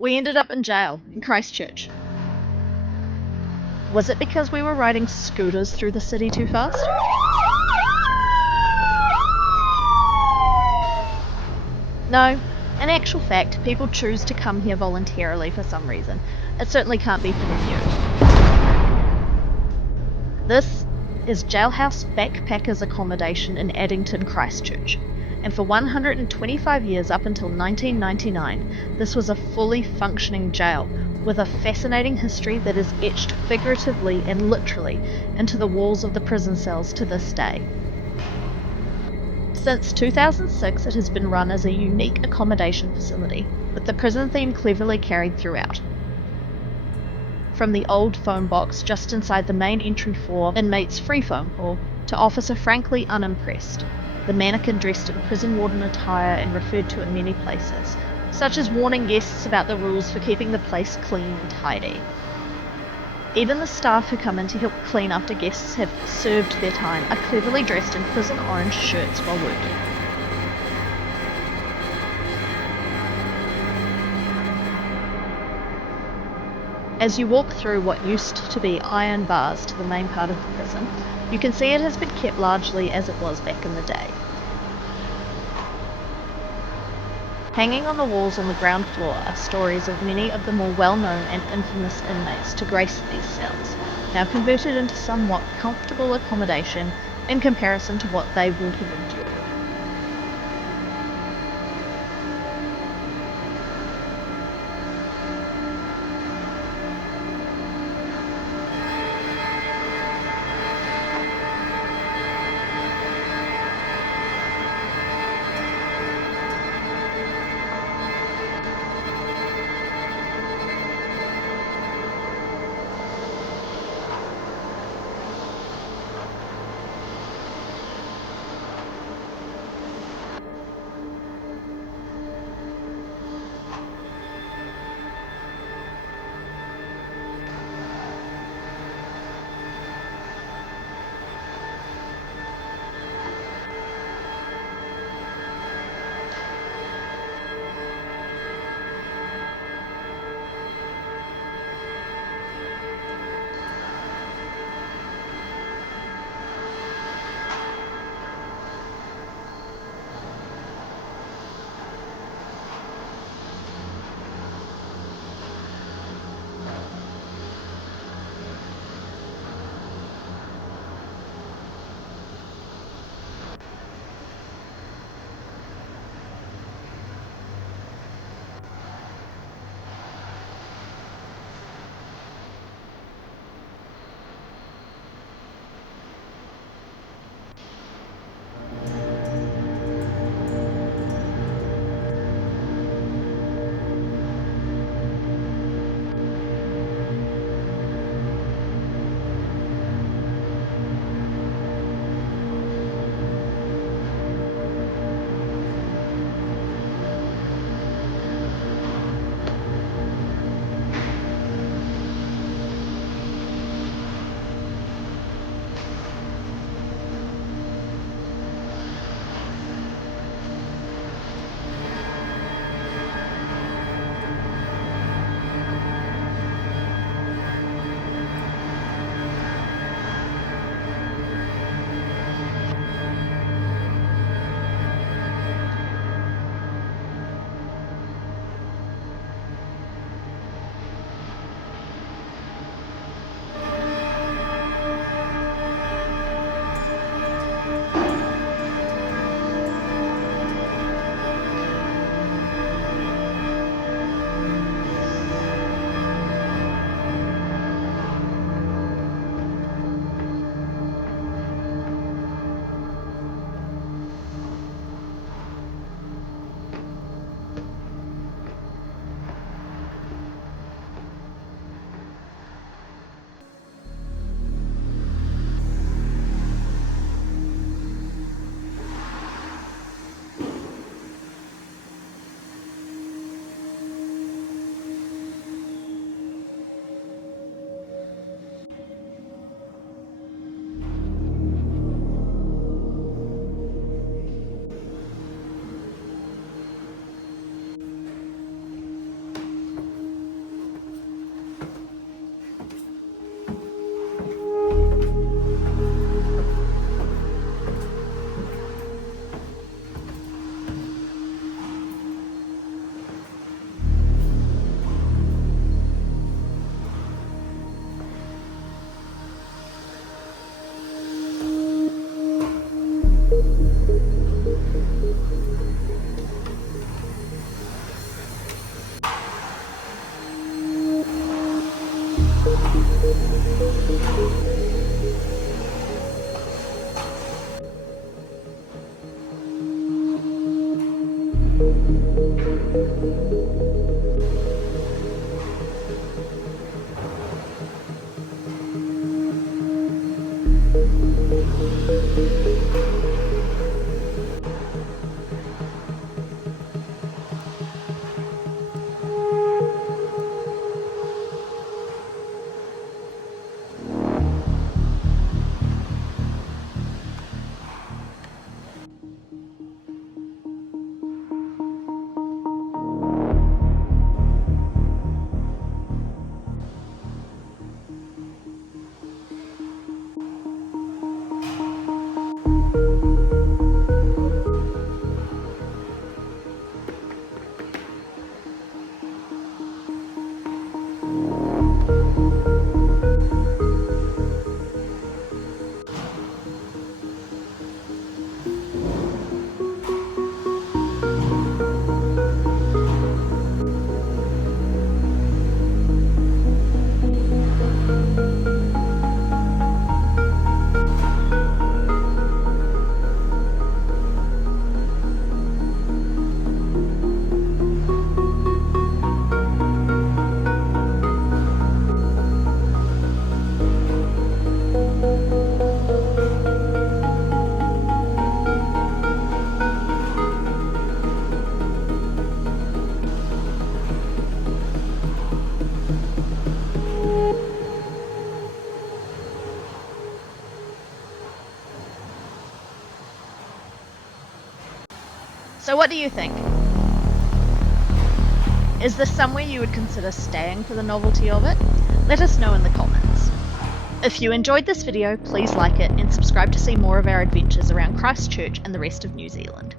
We ended up in jail in Christchurch. Was it because we were riding scooters through the city too fast? No. In actual fact, people choose to come here voluntarily for some reason. It certainly can't be for the few. This is Jailhouse Backpackers Accommodation in Addington, Christchurch. And for 125 years up until 1999, this was a fully functioning jail with a fascinating history that is etched figuratively and literally into the walls of the prison cells to this day. Since 2006, it has been run as a unique accommodation facility, with the prison theme cleverly carried throughout. From the old phone box just inside the main entry for Inmate's free phone call, to Officer frankly unimpressed, the mannequin dressed in prison warden attire and referred to in many places, such as warning guests about the rules for keeping the place clean and tidy. Even the staff who come in to help clean after guests have served their time are cleverly dressed in prison orange shirts while working. As you walk through what used to be iron bars to the main part of the prison, you can see it has been kept largely as it was back in the day. Hanging on the walls on the ground floor are stories of many of the more well-known and infamous inmates to grace these cells, now converted into somewhat comfortable accommodation in comparison to what they would have endured. So what do you think? Is this somewhere you would consider staying for the novelty of it? Let us know in the comments. If you enjoyed this video, please like it and subscribe to see more of our adventures around Christchurch and the rest of New Zealand.